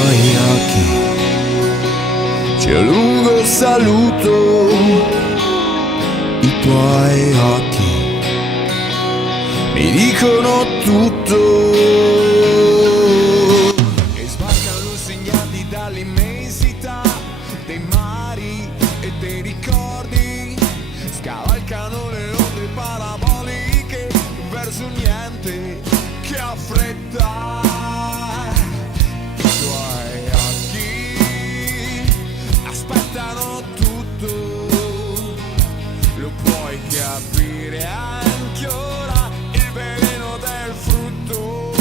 tuoi occhi c'è un lungo saluto, i tuoi occhi mi dicono tutto. E sbarcano segnati dall'immensità dei mari e dei ricordi, scavalcano le onde paraboliche verso niente che ha fretta. I tuoi occhi aspettano tutto, lo puoi capire anche ora, il veleno del frutto,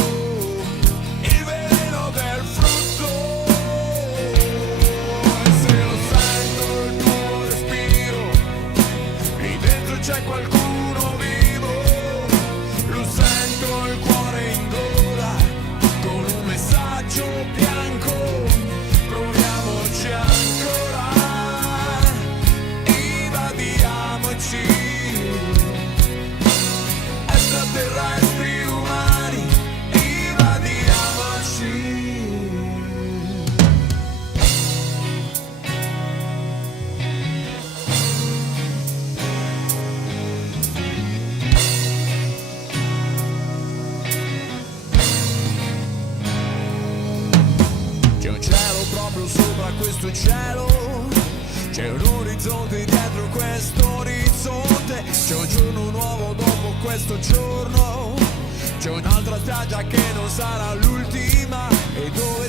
il veleno del frutto. E se lo sento il tuo respiro, lì dentro c'è qualcuno vivo, lo sento il cuore in gola, con un messaggio bianco, proviamoci ancora, invadiamoci, extraterrestri umani, invadiamoci. C'è un cielo proprio sopra questo cielo, c'è un orizzonte dietro questo orizzonte, c'è un giorno nuovo dopo questo giorno, c'è un'altra spiaggia che non sarà l'ultima, e dove